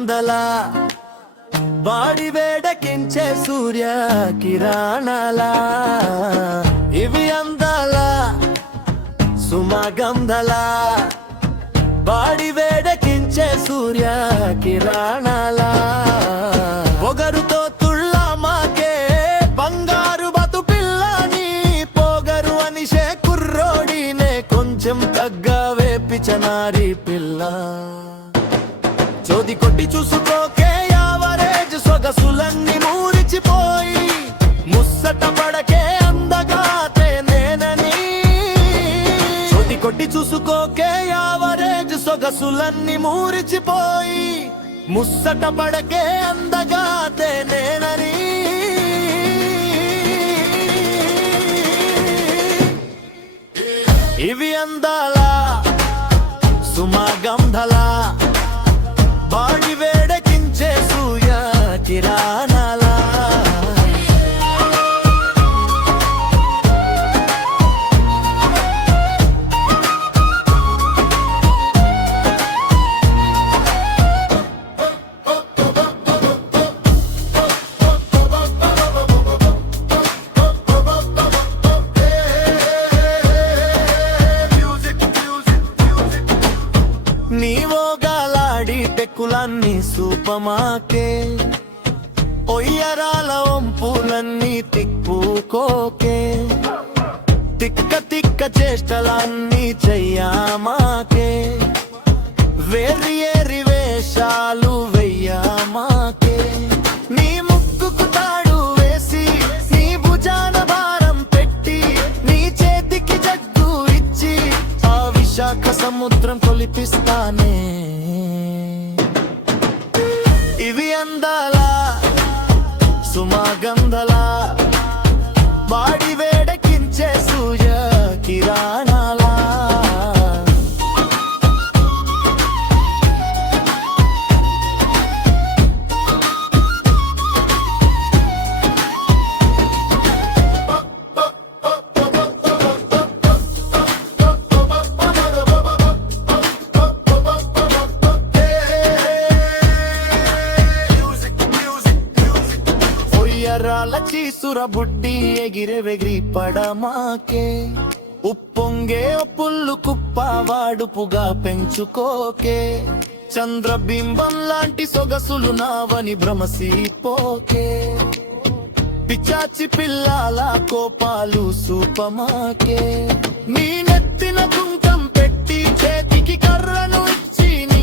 సుమగంధల body వేడకించే సూర్య కిరణాల ఇవి అందాల సుమగంధల బాడి వేడకించే సూర్య కిరణాల పొగరుతో తుళ్ళమాకే బంగారు బతు పిల్లని పొగరు అనిషే కుర్రోడినే కొంచెం తగ్గవే పిచనారి పిల్ల చోది కొట్టి చూసుకోకే యావరేజ్ సొగసులన్నీ మూరిచిపోయి ముచ్చట పడకే అందగాతే నేనని చోది కొట్టి చూసుకోకే యావరేజ్ సొగసులన్నీ మూరిచిపోయి ముచ్చట పడకే అందగాతే నేనని ఇవి అందాల సుమగంధల బాడి వేడకించే సూర్య కిరణాల నీవోగాలాడి టెక్కులన్నీ సూపమాకే ఒయ్యరాల వంపులన్నీ తిప్పుకోకే తిక్క తిక్క చేష్టలన్నీ చెయ్యామాకే వేరి ఏరి వేషాలు వెయ్యామాకే నీ ముక్కుకు తాడు వేసి నీ భుజాన భారం పెట్టి నీ చేతికి జగ్గు ఇచ్చి ఆ విశాఖ సముద్రం కొలిపిస్తానే ఇవి అందాల సుమగంధల బాడి వేడకించే సూర్య కిరణాల ఎర్రాల చీసుర బుడ్డి ఎగిరెవెగిరి పడమాకే ఉప్పొంగే పుల్లు కుప్ప వాడుపుగా పెంచుకోకే చంద్రబింబం లాంటి సొగసులు నావని భ్రమసిపోకే పిచాచి పిల్లాల కోపాలు సూపమాకే నీ నెత్తిన కుంకం పెట్టి చేతికి కర్రను ఇచ్చి నీ